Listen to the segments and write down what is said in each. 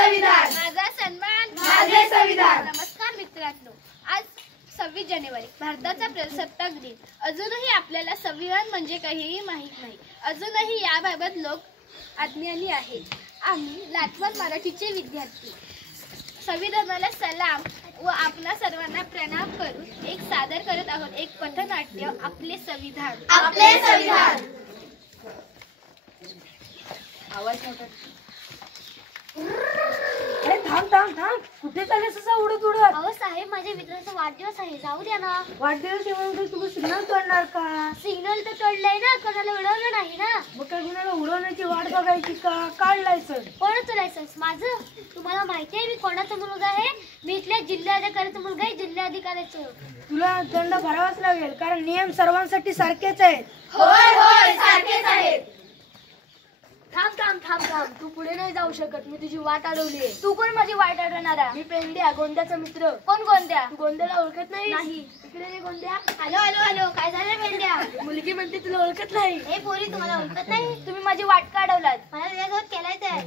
संविधान, माझा सन्मान, माझे संविधान. नमस्कार मित्रांनो, आज 26 जानेवारी भारताचा प्रजासत्ताक दिन. अजूनही आपल्याला संविधान म्हणजे काहीही माहीत नाही. अजूनही याबाबत लोक अज्ञानी आहेत. आम्ही लाटवण मराठीचे विद्यार्थी संविधानाला सलाम व आपणा सर्वांना प्रणाम करून एक सादर करत आहोत एक पथनाट्य, आपले संविधान. आपले संविधान. आवाज मोठा. अरे थांब थांब थांब, कुठे चाललेस असा उडत उडत? अहो साहेब, माझ्या मित्राचा वाढदिवस आहे, जाऊ द्या ना. वाढदिवस आहे तुम्ही सिग्नल तोडणार का? सिग्नल तर तोडलंय ना, कोणाला उडवलं नाही ना. मग काय कुणाला उडवण्याची वाट बघायची का? काढलाय सर. कोणाचं लायसन्स? माझं. तुम्हाला माहिती आहे मी कोणाचा मुलगा आहे? मी इथल्या जिल्हाधिकाऱ्याचा मुलगा आहे, जिल्हाधिकाऱ्याचं. तुला दंड भरावाच लागेल, कारण नियम सर्वांसाठी सारखेच आहेत. होय होय, सारखेच आहेत. थांब थांब थांब थांब, तू पुढे नाही जाऊ शकत. मी तुझी वाट अडवली. तू कोण माझी वाट अडवणारा? मी पेंड्या, गोंद्याचा मित्र. कोण गोंद्या? तू गोंद्याला ओळखत नाही? नाही. इकडे ये गोंद्या. हॅलो हॅलो हॅलो, काय झालं मेंढ्या? मुलगी म्हणते तुला ओळखत नाही. हे पोरी, तुम्हाला ओळखत नाही? तुम्ही माझी वाट का अडवलात? मला तुझ्यासोबत केलायच आहे.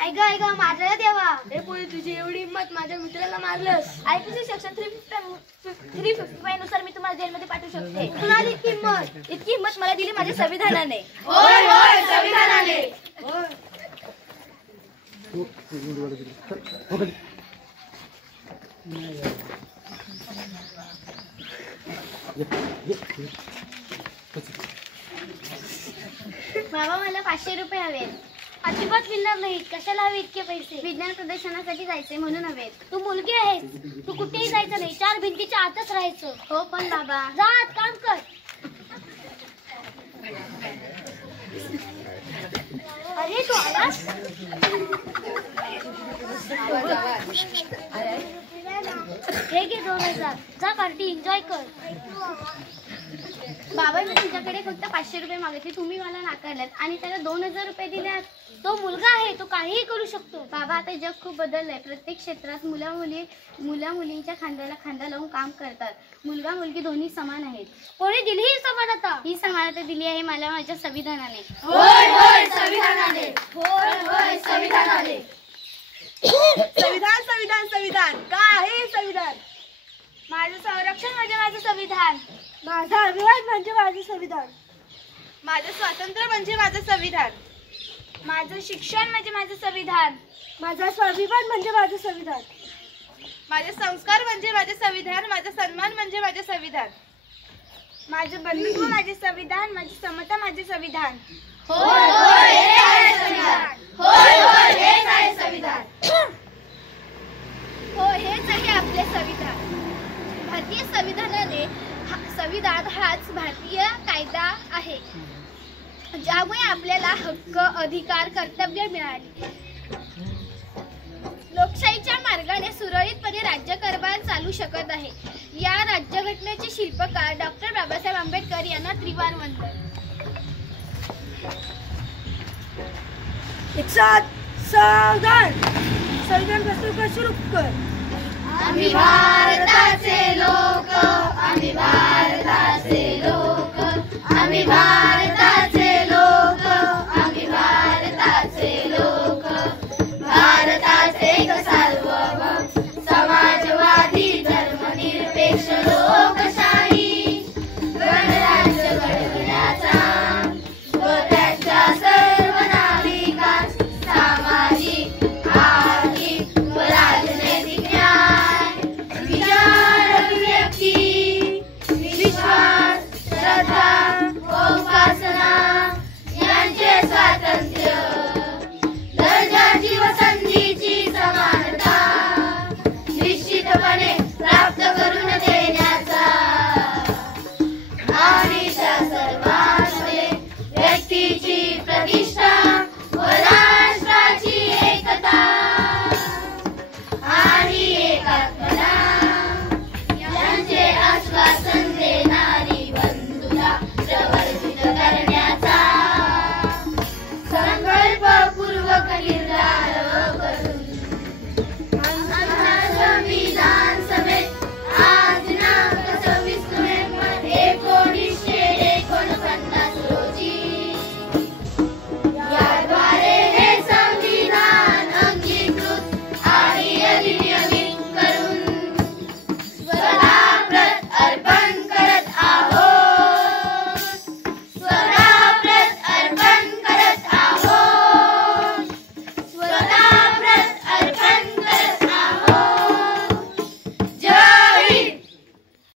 ऐक मारलं देवा. हे पोरी, तुझी एवढी हिंमत, माझ्या मित्राला मारलंस. IPC सेक्शन 355 नुसार मी तुम्हाला जेलमध्ये पाठवू शकते. कुणाला इतकी हिंमत मला दिली माझ्या संविधानाने. होय होय, संविधानाने. बाबा, मला 500 रुपये हवेत. अजिबात मिळणार नाहीत. कशाला हवे इतके पैसे? विज्ञान प्रदर्शनासाठी जायचे म्हणून हवेत. तू मुलगी आहेस, तू कुठेही जायचं नाही, 4 भिंतीच्या आतच राहायचं. हो पण बाबा, जा आत काम कर. अरे तू आलास? हे घे 2000, जा पार्टी एन्जॉय कर. बाबा, मी तुमच्याकडे फक्त 500 रुपये मागितले, तुम्ही मला नाकारलात आणि त्याला 2000 रुपये दिल्यात. तो मुलगा आहे, तो काहीही करू शकतो. बाबा, आता जग खूप बदललंय. प्रत्येक क्षेत्रात मुला मुलींच्या खांद्याला खांदा लावून काम करतात. मुलगा मुलगी दोन्ही समान आहेत. कोणी दिली ही समानता? ही समानता दिली आहे मला माझ्या संविधानाने. होय होय, संविधानाने. होय होय, संविधानाने. संविधान संविधान संविधान, का आहे संविधान? माझं संरक्षण म्हणजे माझं संविधान. माझा अभिमान म्हणजे माझे संविधान. माझं स्वातंत्र्य म्हणजे माझं संविधान. माझं शिक्षण म्हणजे माझं संविधान. माझा स्वाभिमान म्हणजे माझे संविधान. माझे संस्कार म्हणजे माझे संविधान. माझा सन्मान म्हणजे माझे संविधान. माझं बंधुत्व माझे संविधान. माझी समता माझे संविधान. होय होय, हे आहे संविधान. होय होय, हेच आहे संविधान. हो, हेच आहे आपले संविधान. भारतीय संविधान हाच भारतीय कायदा आहे, ज्यामुळे आपल्याला हक्क, अधिकार, कर्तव्य मिळाली. लोकशाहीच्या मार्गाने सुरळीतपणे राज्यकारभार चालू शकत आहे. या राज्यघटनेचे शिल्पकार डॉक्टर बाबासाहेब आंबेडकर यांना त्रिवार वंदन. एक साथ सावधान. संविधान प्रस्तुत सुरू कर. आम्ही भारताचे लोक, आम्ही भारताचे लोक, आम्ही भारताचे